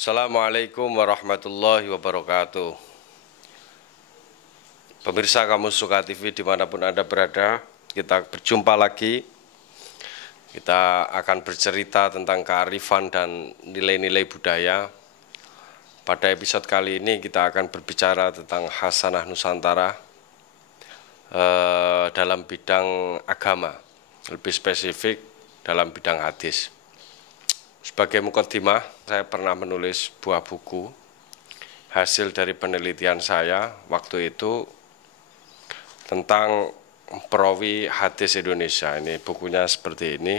Assalamualaikum warahmatullahi wabarakatuh. Pemirsa Kamus Suka TV dimanapun Anda berada, kita berjumpa lagi. Kita akan bercerita tentang kearifan dan nilai-nilai budaya. Pada episode kali ini kita akan berbicara tentang Hasanah Nusantara dalam bidang agama, lebih spesifik dalam bidang hadis. Sebagai mukaddimah, saya pernah menulis buah buku hasil dari penelitian saya waktu itu tentang perawi hadis Indonesia. Ini bukunya seperti ini.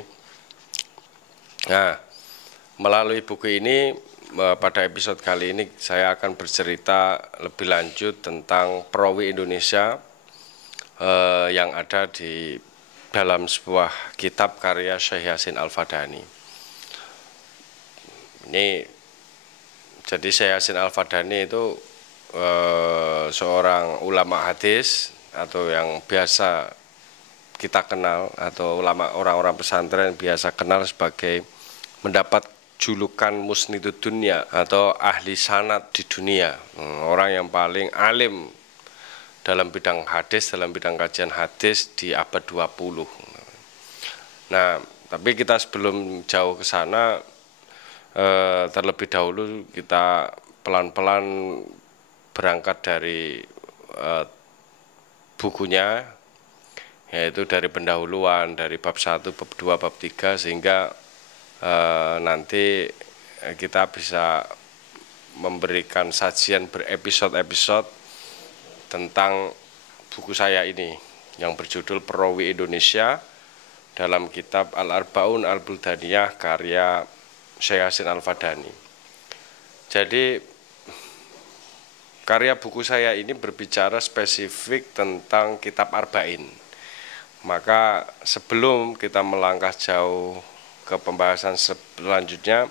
Nah, melalui buku ini pada episode kali ini saya akan bercerita lebih lanjut tentang perawi Indonesia yang ada di dalam sebuah kitab karya Syekh Yasin Al-Fadani. Ini jadi Syekh Yasin Al-Fadani itu seorang ulama hadis atau yang biasa kita kenal, atau ulama orang-orang pesantren biasa kenal sebagai mendapat julukan musnidud dunia atau ahli sanad di dunia, orang yang paling alim dalam bidang hadis, dalam bidang kajian hadis di abad 20. Nah, tapi kita sebelum jauh ke sana, terlebih dahulu kita pelan-pelan berangkat dari bukunya, yaitu dari pendahuluan, dari bab 1, bab 2, bab 3, sehingga nanti kita bisa memberikan sajian berepisode-episode tentang buku saya ini yang berjudul Perawi Indonesia dalam kitab Al-Arbaun Al-Buldaniyah karya Syekh Yasin Al-Fadani. Jadi karya buku saya ini berbicara spesifik tentang kitab Arba'in. Maka sebelum kita melangkah jauh ke pembahasan selanjutnya,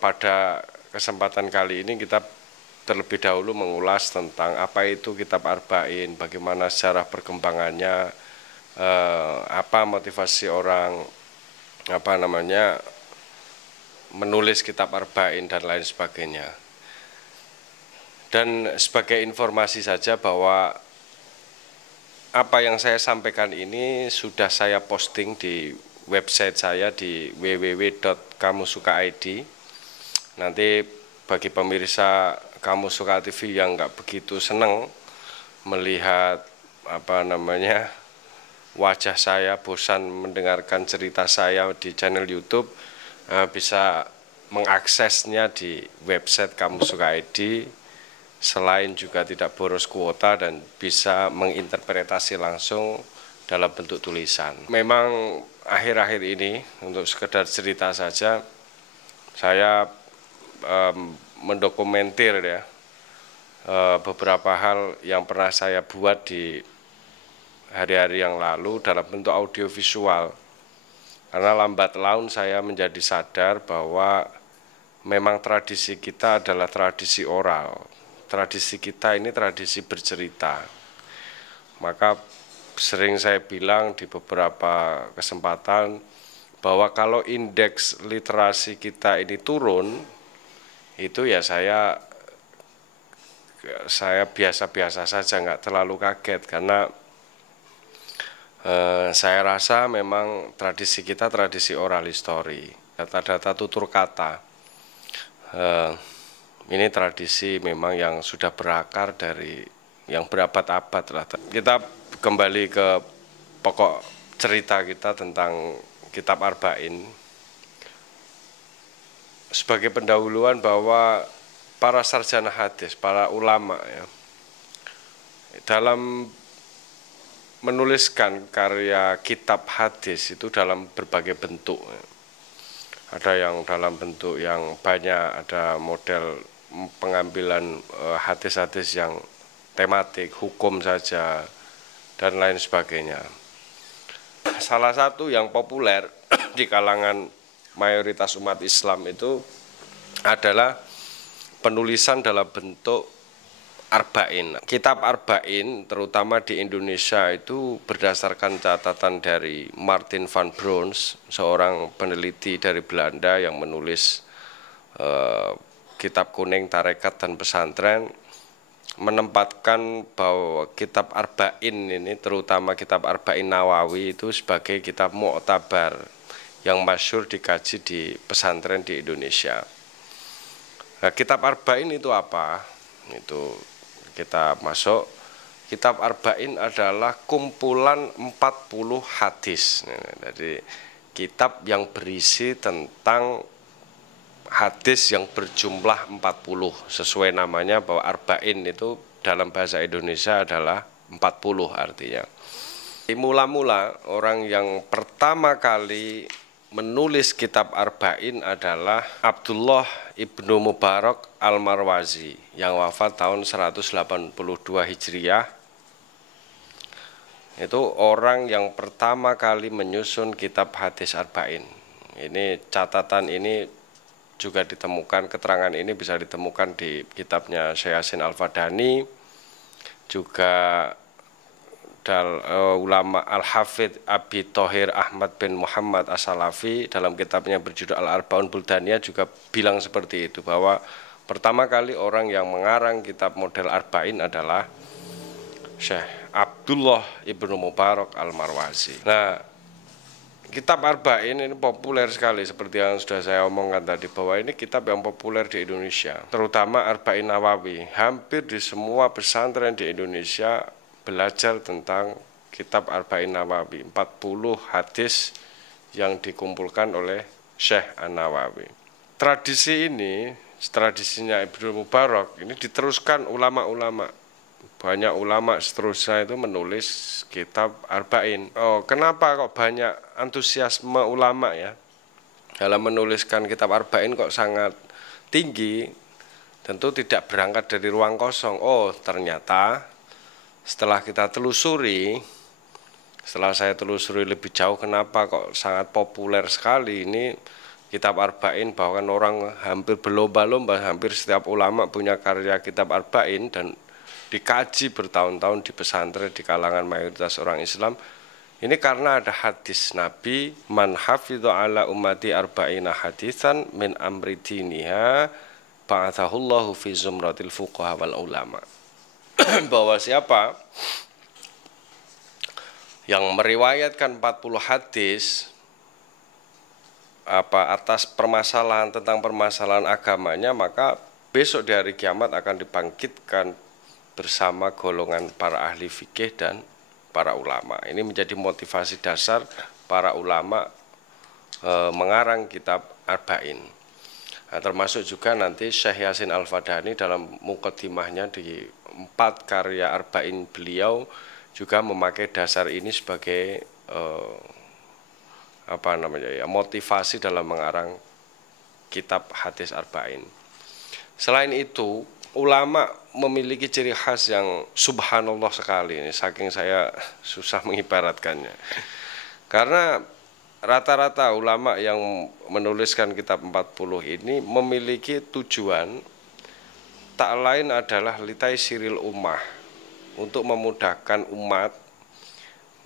pada kesempatan kali ini kita terlebih dahulu mengulas tentang apa itu kitab Arba'in, bagaimana sejarah perkembangannya, apa motivasi orang menulis kitab Arba'in dan lain sebagainya. Dan sebagai informasi saja bahwa apa yang saya sampaikan ini sudah saya posting di website saya di www.kamusuka.id. Nanti bagi pemirsa Kamus Suka TV yang nggak begitu senang melihat wajah saya, bosan mendengarkan cerita saya di channel YouTube, bisa mengaksesnya di website Kamusuka.id. Selain juga tidak boros kuota dan bisa menginterpretasi langsung dalam bentuk tulisan. Memang akhir-akhir ini, untuk sekedar cerita saja, saya mendokumentir beberapa hal yang pernah saya buat di hari-hari yang lalu dalam bentuk audiovisual. Karena lambat laun saya menjadi sadar bahwa memang tradisi kita adalah tradisi oral. Tradisi kita ini tradisi bercerita. Maka sering saya bilang di beberapa kesempatan bahwa kalau indeks literasi kita ini turun, itu ya saya biasa-biasa saja, nggak terlalu kaget, karena saya rasa memang tradisi kita tradisi oral history, data-data tutur kata. Ini tradisi memang yang sudah berakar dari yang berabad-abad lah. Kita kembali ke pokok cerita kita tentang kitab Arba'in. Sebagai pendahuluan bahwa para sarjana hadis, para ulama dalam menuliskan karya kitab hadis itu dalam berbagai bentuk. Ada yang dalam bentuk yang banyak, ada model pengambilan hadis-hadis yang tematik, hukum saja, dan lain sebagainya. Salah satu yang populer di kalangan mayoritas umat Islam itu adalah penulisan dalam bentuk Arba'in. Kitab Arba'in terutama di Indonesia itu berdasarkan catatan dari Martin van Brons, seorang peneliti dari Belanda yang menulis kitab kuning tarekat dan pesantren menempatkan bahwa kitab Arba'in ini, terutama kitab Arba'in Nawawi itu sebagai kitab mu'tabar yang masyhur dikaji di pesantren di Indonesia. Nah, kitab Arba'in itu apa? Itu kita masuk. Kitab Arba'in adalah kumpulan 40 hadis. Jadi kitab yang berisi tentang hadis yang berjumlah 40. Sesuai namanya bahwa Arba'in itu dalam bahasa Indonesia adalah 40 artinya. Mula-mula orang yang pertama kali menulis kitab Arba'in adalah Abdullah ibnu Mubarak al-Marwazi yang wafat tahun 182 Hijriah. Itu orang yang pertama kali menyusun kitab hadis Arba'in. Ini catatan ini juga ditemukan, keterangan ini bisa ditemukan di kitabnya Syekh Yasin Al-Fadani, juga ulama Al-Hafidh Abi Thohir Ahmad bin Muhammad As-Salafi dalam kitabnya berjudul Al-Arba'un Buldaniyah juga bilang seperti itu, bahwa pertama kali orang yang mengarang kitab model Arba'in adalah Syekh Abdullah ibnu Mubarak al-Marwazi. Nah, kitab Arba'in ini populer sekali seperti yang sudah saya omongkan tadi, bahwa ini kitab yang populer di Indonesia, terutama Arba'in Nawawi. Hampir di semua pesantren di Indonesia belajar tentang kitab Arba'in Nawawi, 40 hadis yang dikumpulkan oleh Syekh An-Nawawi. Tradisi ini, tradisinya Ibnu Mubarak ini diteruskan ulama-ulama. Banyak ulama seterusnya itu menulis kitab Arba'in. Oh, kenapa kok banyak antusiasme ulama ya dalam menuliskan kitab Arba'in kok sangat tinggi? Tentu tidak berangkat dari ruang kosong. Oh, ternyata setelah kita telusuri, setelah saya telusuri lebih jauh, kenapa kok sangat populer sekali ini kitab Arba'in, bahkan orang hampir berlomba-lomba, hampir setiap ulama punya karya kitab Arba'in dan dikaji bertahun-tahun di pesantren di kalangan mayoritas orang Islam. Ini karena ada hadis Nabi, man hafidhu ala ummati arba'ina hadisan min amri diniha ba'athahullahu fi zumratil fuqaha wal ulama. Bahwa siapa yang meriwayatkan 40 hadis atas permasalahan tentang permasalahan agamanya, maka besok di hari kiamat akan dibangkitkan bersama golongan para ahli fikih dan para ulama. Ini menjadi motivasi dasar para ulama mengarang kitab Arba'in. Nah, termasuk juga nanti Syekh Yasin Al-Fadani dalam muqaddimahnya di 4 karya Arba'in beliau juga memakai dasar ini sebagai motivasi dalam mengarang kitab hadis Arba'in. Selain itu, ulama memiliki ciri khas yang subhanallah sekali. Ini saking saya susah mengibaratkannya. Karena rata-rata ulama yang menuliskan kitab 40 ini memiliki tujuan tak lain adalah litai siril ummah, untuk memudahkan umat.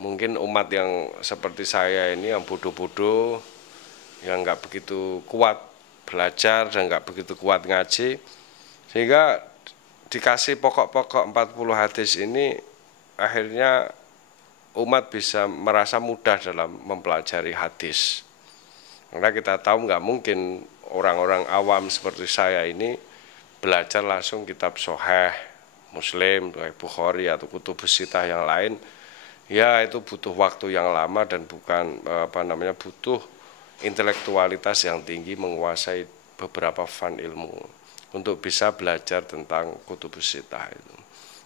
Mungkin umat yang seperti saya ini, yang bodoh-bodoh, yang nggak begitu kuat belajar dan nggak begitu kuat ngaji, sehingga dikasih pokok-pokok 40 hadis ini, akhirnya umat bisa merasa mudah dalam mempelajari hadis. Karena kita tahu nggak mungkin orang-orang awam seperti saya ini belajar langsung kitab Sahih Muslim, Bukhari atau kutubus sittah yang lain. Ya, itu butuh waktu yang lama dan bukan butuh intelektualitas yang tinggi, menguasai beberapa fan ilmu untuk bisa belajar tentang kutubus sittah itu.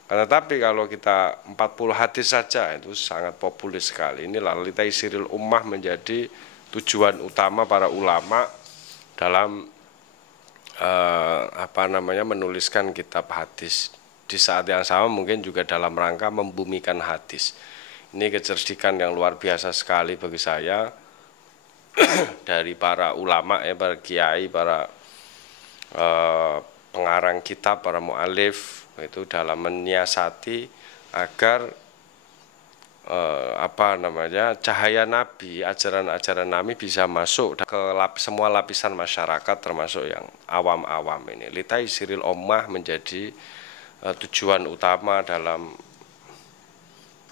Karena tapi kalau kita 40 hadis saja itu sangat populer sekali. Inilah litai siril ummah menjadi tujuan utama para ulama dalam menuliskan kitab hadis. Di saat yang sama mungkin juga dalam rangka membumikan hadis. Ini kecerdikan yang luar biasa sekali bagi saya dari para ulama ya, para kiai, para pengarang kitab, para mu'alif itu dalam menyiasati agar cahaya Nabi, ajaran-ajaran Nabi bisa masuk ke semua lapisan masyarakat termasuk yang awam-awam ini. Litai siril ummah menjadi tujuan utama dalam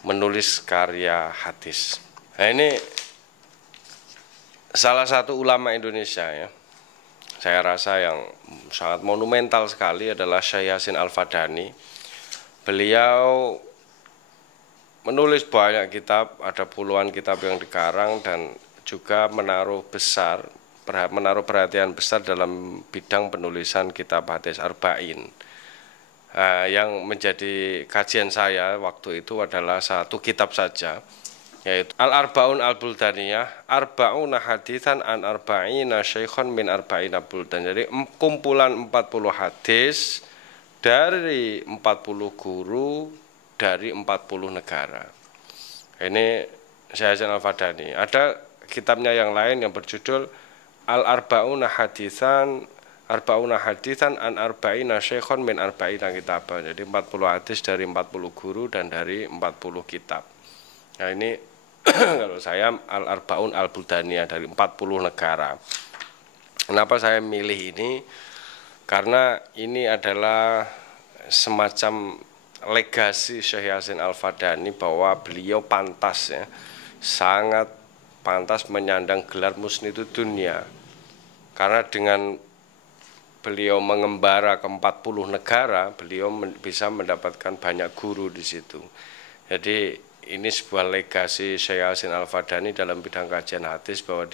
menulis karya hadis. Nah, ini salah satu ulama Indonesia ya. Saya rasa yang sangat monumental sekali adalah Syekh Yasin Al-Fadani. Beliau menulis banyak kitab, ada puluhan kitab yang dikarang dan juga menaruh perhatian besar dalam bidang penulisan kitab hadis arba'in. Yang menjadi kajian saya waktu itu adalah satu kitab saja, yaitu Al-Arba'un Al-Buldaniyah, Arba'una haditsan an arba'ina syekhon min arba'ina buldan. Jadi kumpulan 40 hadis dari 40 guru dari 40 negara. Ini Syekh Yasin Al-Fadani. Ada kitabnya yang lain yang berjudul Al-Arba'una haditsan an arba'ina syekhon min arba'ina kitab. Jadi 40 hadis dari 40 guru dan dari 40 kitab. Nah, ini kalau saya Al-Arba'un Al-Buldaniyah dari 40 negara. Kenapa saya milih ini? Karena ini adalah semacam legasi Syekh Yasin Al-Fadani bahwa beliau pantas ya, sangat pantas menyandang gelar Musnidud Dunya. Karena dengan beliau mengembara ke 40 negara, beliau bisa mendapatkan banyak guru di situ. Jadi ini sebuah legasi Syekh Yasin Al-Fadani dalam bidang kajian hadis bahwa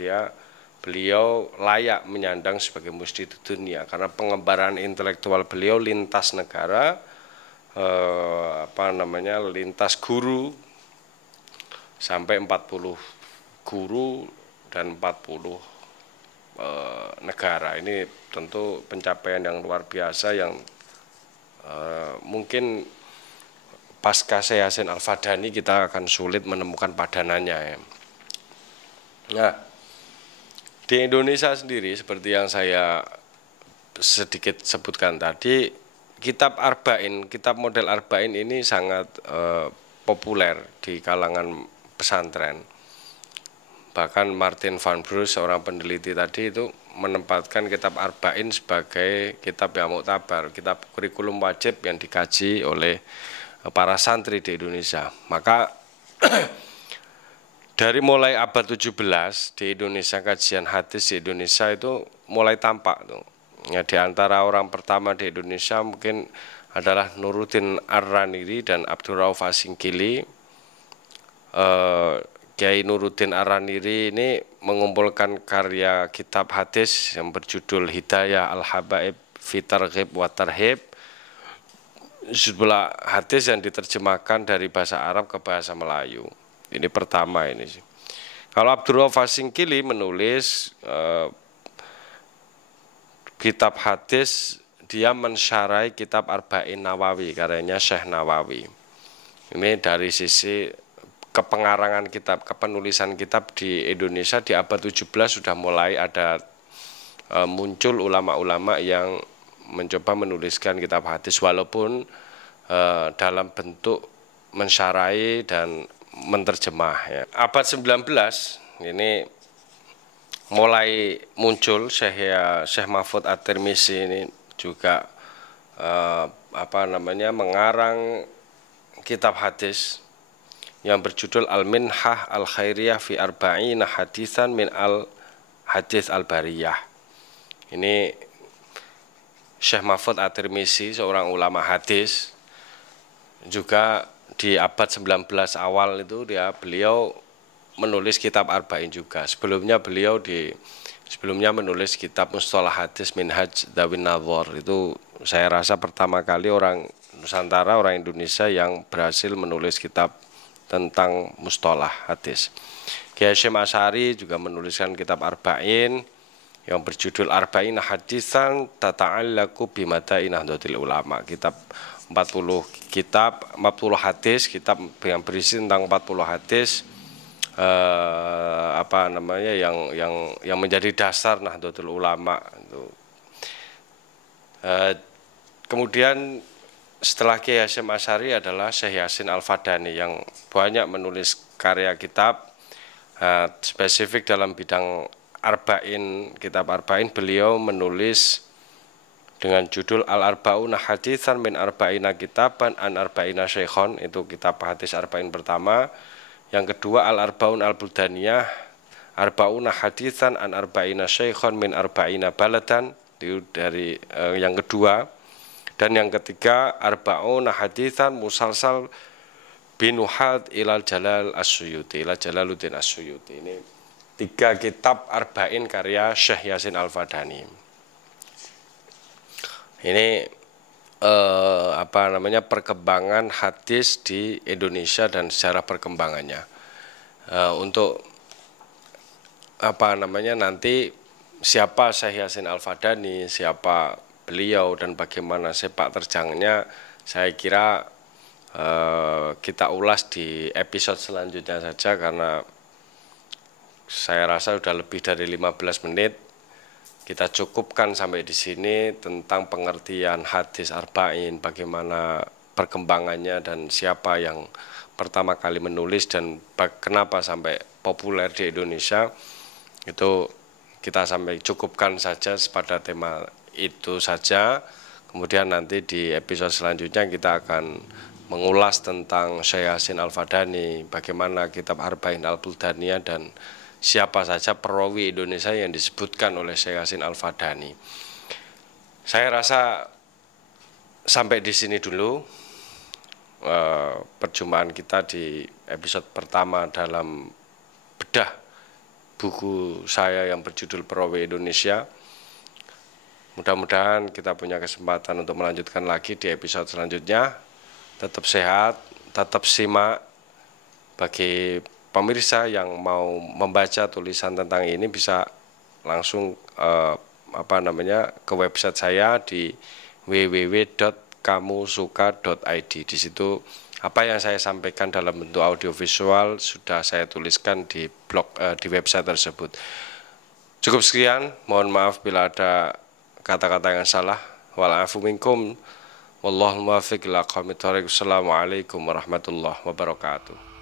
beliau layak menyandang sebagai Musnidud Dunya karena pengembaraan intelektual beliau lintas negara, lintas guru sampai 40 guru dan 40 negara. Ini tentu pencapaian yang luar biasa yang mungkin pasca Syekh Yasin Al-Fadani kita akan sulit menemukan padanannya ya. Nah, di Indonesia sendiri seperti yang saya sedikit sebutkan tadi, kitab arba'in, kitab model arba'in ini sangat populer di kalangan pesantren. Bahkan Martin van Broes, seorang peneliti tadi itu menempatkan kitab arba'in sebagai kitab yang muktabar, kitab kurikulum wajib yang dikaji oleh para santri di Indonesia. Maka dari mulai abad 17 di Indonesia, kajian hadis di Indonesia itu mulai tampak tuh. Ya, di antara orang pertama di Indonesia mungkin adalah Nuruddin Ar-Raniri dan Abdurrauf Asingkili. Kiai Nuruddin Ar-Raniri ini mengumpulkan karya kitab hadis yang berjudul Hidayah Al-Habaib fi Targhib wa Tarhib. Jumlah hadis yang diterjemahkan dari bahasa Arab ke bahasa Melayu. Ini pertama ini sih. Kalau Abdurrauf Asingkili menulis kitab hadis, dia mensyarai kitab Arba'in Nawawi karyanya Syekh Nawawi. Ini dari sisi kepengarangan kitab, kepenulisan kitab di Indonesia di abad 17 sudah mulai ada muncul ulama-ulama yang mencoba menuliskan kitab hadis walaupun dalam bentuk mensyarai dan menterjemah ya. Abad 19 ini mulai muncul Syekh Mahfud At-Tirmizi ini juga mengarang kitab hadis yang berjudul Al-Minhah Al-Khairiyah fi Arba'ina Haditsan min Al-Hadits Al-Bariyah. Ini Syekh Mahfud At-Tirmizi, seorang ulama hadis, juga di abad 19 awal itu beliau menulis kitab arba'in juga. Sebelumnya menulis kitab Mustalah Hadis Minhaj Dzawin Nadhar. Itu saya rasa pertama kali orang Nusantara, orang Indonesia yang berhasil menulis kitab tentang mustalah hadis. Kiai Hasyim Asy'ari juga menuliskan kitab arba'in yang berjudul Arba'in Hadisan Tata'allaqu bimada'i Nahdlatul Ulama. Kitab 40 hadis, kitab yang berisi tentang 40 hadis yang menjadi dasar Nahdlatul Ulama. Kemudian setelah Kiai Hasyim Asy'ari adalah Syekh Yasin Al-Fadani yang banyak menulis karya kitab spesifik dalam bidang arba'in, kitab arba'in. Beliau menulis dengan judul Al-Arba'una Haditsan min Arba'ina Kitaban an Arba'ina Syekhon, itu kitab hadis arba'in pertama. Yang kedua Al-Arba'un Al-Buldaniyah Arba'una Haditsan an Arba'ina Syekhon min Arba'ina Baladan, itu dari yang kedua. Dan yang ketiga Arba'una Haditsan Musalsal Binuhad Ilal Jalal As-Suyuti, Ilal Jalaluddin As-Suyuti. Ini 3 kitab arba'in karya Syekh Yasin Al-Fadani. Ini perkembangan hadis di Indonesia dan sejarah perkembangannya. Untuk nanti siapa Syekh Yasin Al-Fadani, siapa beliau dan bagaimana sepak terjangnya, saya kira kita ulas di episode selanjutnya saja, karena saya rasa sudah lebih dari 15 menit. Kita cukupkan sampai di sini tentang pengertian hadis arba'in, bagaimana perkembangannya dan siapa yang pertama kali menulis dan kenapa sampai populer di Indonesia. Itu kita sampai cukupkan saja pada tema itu saja. Kemudian nanti di episode selanjutnya kita akan mengulas tentang Syekh Yasin Al-Fadani, bagaimana kitab Arba'in Al-Buldaniyah dan siapa saja perawi Indonesia yang disebutkan oleh Syekh Yasin Al-Fadani. Saya rasa sampai di sini dulu perjumpaan kita di episode pertama dalam bedah buku saya yang berjudul Perawi Indonesia. Mudah-mudahan kita punya kesempatan untuk melanjutkan lagi di episode selanjutnya. Tetap sehat, tetap simak. Bagi pemirsa yang mau membaca tulisan tentang ini bisa langsung ke website saya di www.kamusuka.id. Di situ apa yang saya sampaikan dalam bentuk audiovisual sudah saya tuliskan di blog di website tersebut. Cukup sekian, mohon maaf bila ada kata-kata yang salah. Wal afu minkum, wallahu muwaffiq ila aqwamit thoriq. Assalamualaikum warahmatullahi wabarakatuh.